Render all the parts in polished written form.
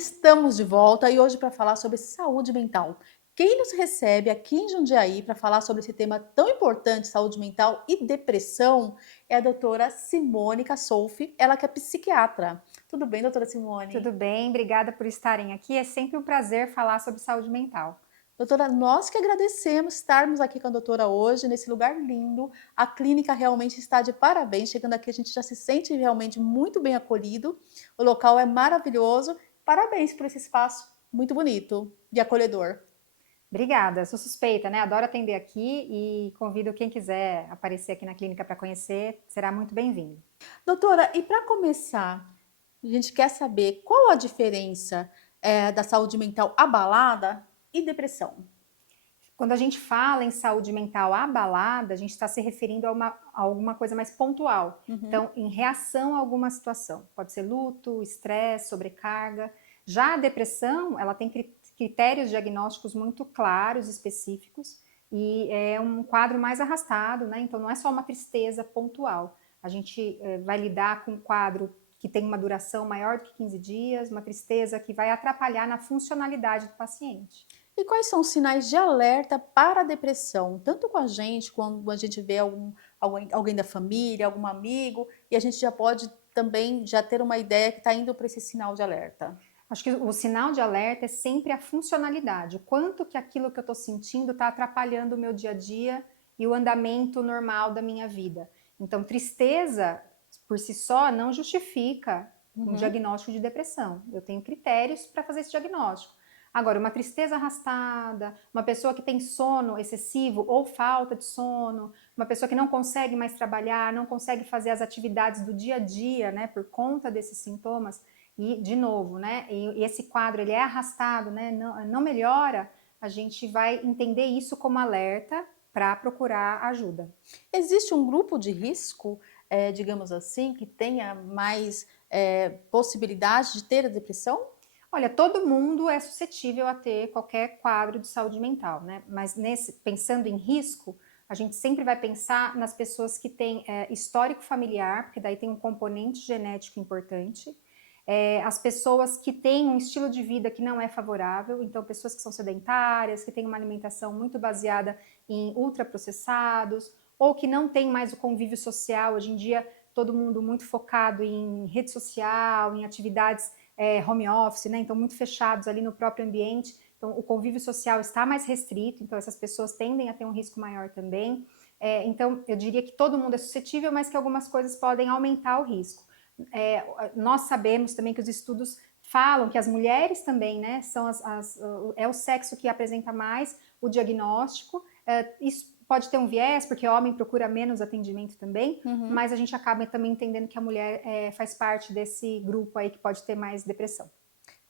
Estamos de volta e hoje para falar sobre saúde mental. Quem nos recebe aqui em Jundiaí para falar sobre esse tema tão importante, saúde mental e depressão, é a doutora Simone Cassolfi, ela que é psiquiatra. Tudo bem, doutora Tudo Simone? bem, obrigada por estarem aqui. É sempre um prazer falar sobre saúde mental. Doutora, nós que agradecemos estarmos aqui com a doutora hoje, nesse lugar lindo. A clínica realmente está de parabéns. Chegando aqui, a gente já se sente realmente muito bem acolhido. O local é maravilhoso. Parabéns por esse espaço muito bonito e acolhedor. Obrigada, sou suspeita, né? Adoro atender aqui e convido quem quiser aparecer aqui na clínica para conhecer, será muito bem-vindo. Doutora, e para começar, a gente quer saber qual a diferença da saúde mental abalada e depressão. Quando a gente fala em saúde mental abalada, a gente está se referindo a alguma coisa mais pontual. Uhum. Então, em reação a alguma situação. Pode ser luto, estresse, sobrecarga. Já a depressão, ela tem critérios diagnósticos muito claros, específicos, e é um quadro mais arrastado, né? Então, não é só uma tristeza pontual. A gente vai lidar com um quadro que tem uma duração maior do que 15 dias, uma tristeza que vai atrapalhar na funcionalidade do paciente. E quais são os sinais de alerta para a depressão? Tanto com a gente, quando a gente vê alguém da família, algum amigo, e a gente já pode também já ter uma ideia que está indo para esse sinal de alerta. Acho que o sinal de alerta é sempre a funcionalidade, o quanto que aquilo que eu estou sentindo está atrapalhando o meu dia a dia e o andamento normal da minha vida. Então, tristeza por si só não justifica um Uhum. diagnóstico de depressão. Eu tenho critérios para fazer esse diagnóstico. Agora, uma tristeza arrastada, uma pessoa que tem sono excessivo ou falta de sono, uma pessoa que não consegue mais trabalhar, não consegue fazer as atividades do dia a dia, né, por conta desses sintomas, e, de novo, né, e esse quadro ele é arrastado, né, não melhora, a gente vai entender isso como alerta para procurar ajuda. Existe um grupo de risco, digamos assim, que tenha mais possibilidade de ter a depressão? Olha, todo mundo é suscetível a ter qualquer quadro de saúde mental, né? Mas pensando em risco, a gente sempre vai pensar nas pessoas que têm histórico familiar, porque daí tem um componente genético importante. As pessoas que têm um estilo de vida que não é favorável, então pessoas que são sedentárias, que têm uma alimentação muito baseada em ultraprocessados, ou que não têm mais o convívio social. Hoje em dia, todo mundo muito focado em rede social, em atividades home office, né? Então muito fechados ali no próprio ambiente. Então o convívio social está mais restrito, então essas pessoas tendem a ter um risco maior também. Então eu diria que todo mundo é suscetível, mas que algumas coisas podem aumentar o risco. Nós sabemos também que os estudos falam que as mulheres também, né, é o sexo que apresenta mais o diagnóstico. Isso pode ter um viés, porque o homem procura menos atendimento também, Uhum. mas a gente acaba também entendendo que a mulher faz parte desse grupo aí que pode ter mais depressão.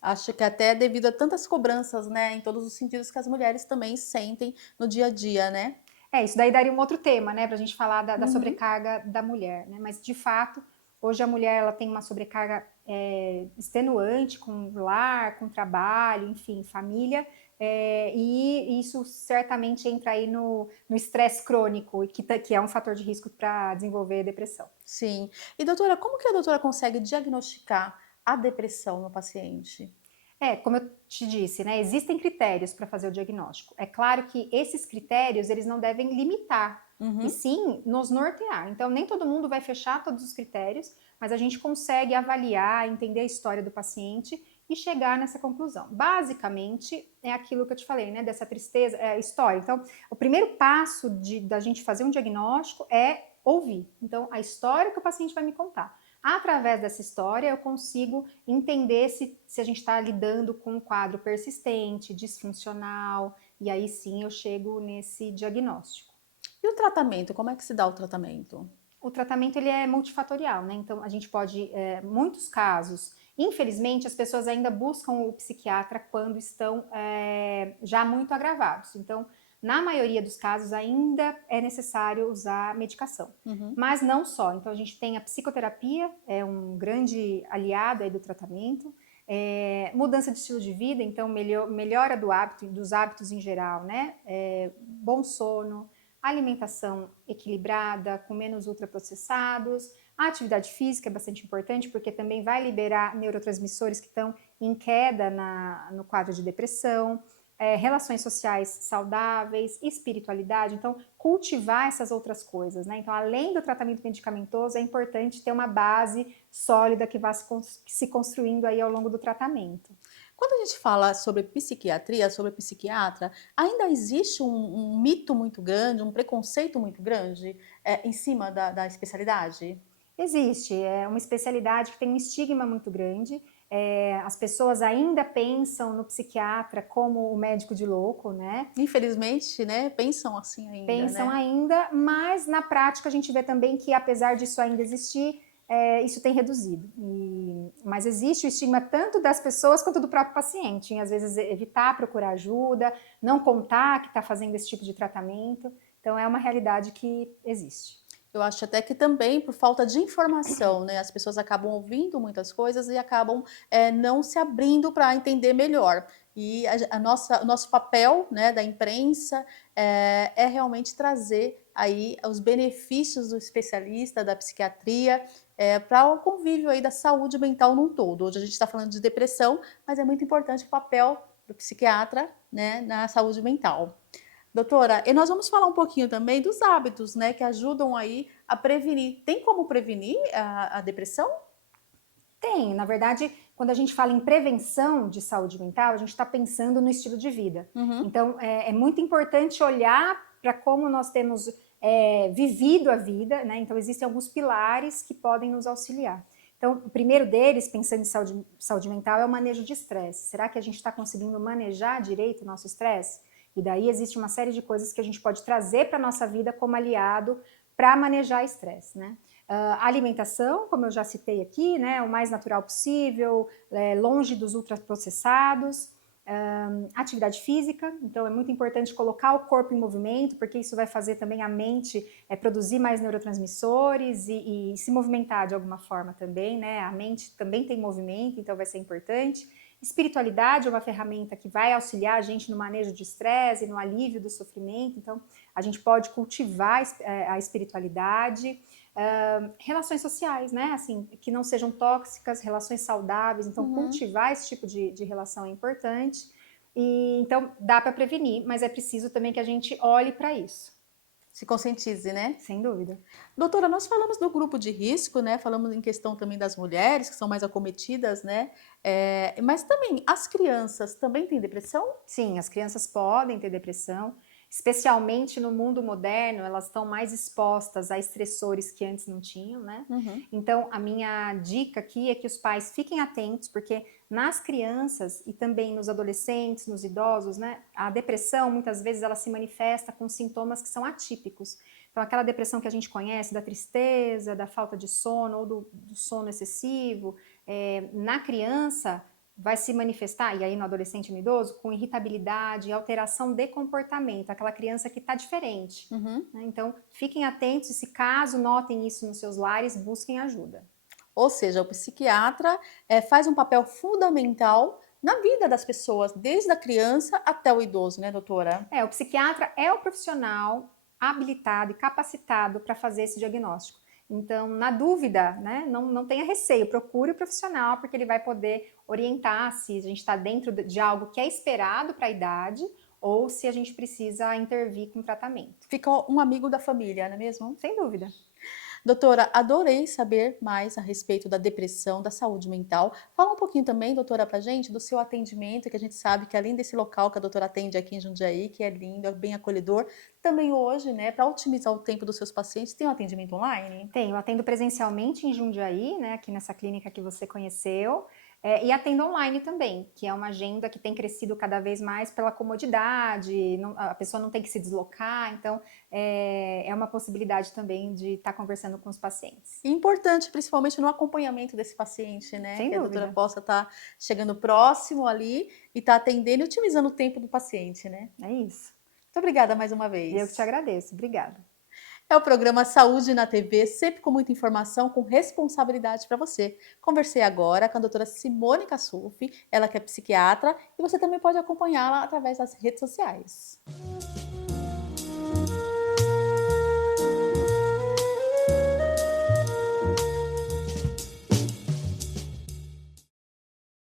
Acho que até devido a tantas cobranças, né, em todos os sentidos que as mulheres também sentem no dia a dia, né? Isso daí daria um outro tema, né, para a gente falar da Uhum. sobrecarga da mulher, né? Mas de fato, hoje a mulher ela tem uma sobrecarga extenuante com lar, com trabalho, enfim, família, e isso certamente entra aí no estresse crônico, que é um fator de risco para desenvolver depressão. Sim. E doutora, como que a doutora consegue diagnosticar a depressão no paciente? Como eu te disse, né, existem critérios para fazer o diagnóstico. É claro que esses critérios eles não devem limitar, e Uhum. sim nos nortear. Então, nem todo mundo vai fechar todos os critérios, mas a gente consegue avaliar, entender a história do paciente e chegar nessa conclusão. Basicamente, é aquilo que eu te falei, né, dessa tristeza, é a história. Então, o primeiro passo da gente fazer um diagnóstico é ouvir. Então, a história que o paciente vai me contar. Através dessa história, eu consigo entender se a gente está lidando com um quadro persistente, disfuncional, e aí sim eu chego nesse diagnóstico. E o tratamento, como é que se dá o tratamento? O tratamento ele é multifatorial, né? Então a gente pode, muitos casos, infelizmente as pessoas ainda buscam o psiquiatra quando estão já muito agravados. Então, na maioria dos casos ainda é necessário usar medicação. Uhum. Mas não só. Então a gente tem a psicoterapia, é um grande aliado aí do tratamento. Mudança de estilo de vida, então melhora dos hábitos em geral, né? Bom sono, alimentação equilibrada, com menos ultraprocessados, a atividade física é bastante importante, porque também vai liberar neurotransmissores que estão em queda no quadro de depressão, relações sociais saudáveis, espiritualidade, então cultivar essas outras coisas, né? Então, além do tratamento medicamentoso, é importante ter uma base sólida que vá se construindo aí ao longo do tratamento. Quando a gente fala sobre psiquiatria, sobre psiquiatra, ainda existe um mito muito grande, um preconceito muito grande em cima da especialidade? Existe, é uma especialidade que tem um estigma muito grande. As pessoas ainda pensam no psiquiatra como o médico de louco, né? Infelizmente, né, pensam assim ainda, Pensam né? ainda, mas na prática a gente vê também que, apesar disso ainda existir, isso tem reduzido. Mas existe o estigma tanto das pessoas quanto do próprio paciente, em às vezes evitar procurar ajuda, não contar que está fazendo esse tipo de tratamento. Então é uma realidade que existe. Eu acho até que também por falta de informação, né? As pessoas acabam ouvindo muitas coisas e acabam não se abrindo para entender melhor. E o nosso papel, né, da imprensa é realmente trazer aí os benefícios do especialista, da psiquiatria, para o convívio aí da saúde mental num todo. Hoje a gente está falando de depressão, mas é muito importante o papel do psiquiatra, né, na saúde mental. Doutora, e nós vamos falar um pouquinho também dos hábitos, né, que ajudam aí a prevenir. Tem como prevenir a depressão? Tem, na verdade, quando a gente fala em prevenção de saúde mental, a gente está pensando no estilo de vida. Uhum. Então, é muito importante olhar para como nós temos vivido a vida, né? Então, existem alguns pilares que podem nos auxiliar. Então, o primeiro deles, pensando em saúde mental, é o manejo de estresse. Será que a gente está conseguindo manejar direito o nosso estresse? E daí existe uma série de coisas que a gente pode trazer para a nossa vida como aliado para manejar estresse, né? Alimentação, como eu já citei aqui, né, o mais natural possível, longe dos ultraprocessados. Atividade física, então é muito importante colocar o corpo em movimento, porque isso vai fazer também a mente produzir mais neurotransmissores e se movimentar de alguma forma também, né? A mente também tem movimento, então vai ser importante. Espiritualidade é uma ferramenta que vai auxiliar a gente no manejo de estresse, no alívio do sofrimento, então a gente pode cultivar a espiritualidade. Relações sociais, né? Assim, que não sejam tóxicas, relações saudáveis. Então, Uhum. cultivar esse tipo de relação é importante. E então dá para prevenir, mas é preciso também que a gente olhe para isso, Se conscientize, né? sem dúvida. Doutora, nós falamos do grupo de risco, né? Falamos em questão também das mulheres que são mais acometidas, né? Mas também as crianças também têm depressão? Sim, as crianças podem ter depressão, especialmente no mundo moderno, elas estão mais expostas a estressores que antes não tinham, né? Uhum. Então, a minha dica aqui é que os pais fiquem atentos, porque nas crianças e também nos adolescentes, nos idosos, né, a depressão muitas vezes ela se manifesta com sintomas que são atípicos. Então, aquela depressão que a gente conhece, da tristeza, da falta de sono ou do sono excessivo, na criança vai se manifestar, e aí no adolescente e no idoso, com irritabilidade, alteração de comportamento, aquela criança que está diferente. Uhum. Né? Então, fiquem atentos e se caso notem isso nos seus lares, busquem ajuda. Ou seja, o psiquiatra faz um papel fundamental na vida das pessoas, desde a criança até o idoso, né, doutora? O psiquiatra é o profissional habilitado e capacitado para fazer esse diagnóstico. Então, na dúvida, né, não tenha receio, procure o profissional, porque ele vai poder orientar se a gente está dentro de algo que é esperado para a idade ou se a gente precisa intervir com tratamento. Fica um amigo da família, não é mesmo? Sem dúvida. Doutora, adorei saber mais a respeito da depressão, da saúde mental. Fala um pouquinho também, doutora, pra gente, do seu atendimento, que a gente sabe que além desse local que a doutora atende aqui em Jundiaí, que é lindo, é bem acolhedor, também hoje, né, para otimizar o tempo dos seus pacientes, tem um atendimento online? Tenho, atendo presencialmente em Jundiaí, né, aqui nessa clínica que você conheceu, e atendo online também, que é uma agenda que tem crescido cada vez mais pela comodidade, a pessoa não tem que se deslocar, então é uma possibilidade também de estar conversando com os pacientes. E importante, principalmente no acompanhamento desse paciente, né, Sem que a doutora dúvida. possa estar chegando próximo ali e estar atendendo e otimizando o tempo do paciente, né? É isso. Muito obrigada mais uma Eu que te vez. agradeço. Obrigada. É o programa Saúde na TV, sempre com muita informação, com responsabilidade para você. Conversei agora com a doutora Simone Cassufi, ela que é psiquiatra, e você também pode acompanhá-la através das redes sociais.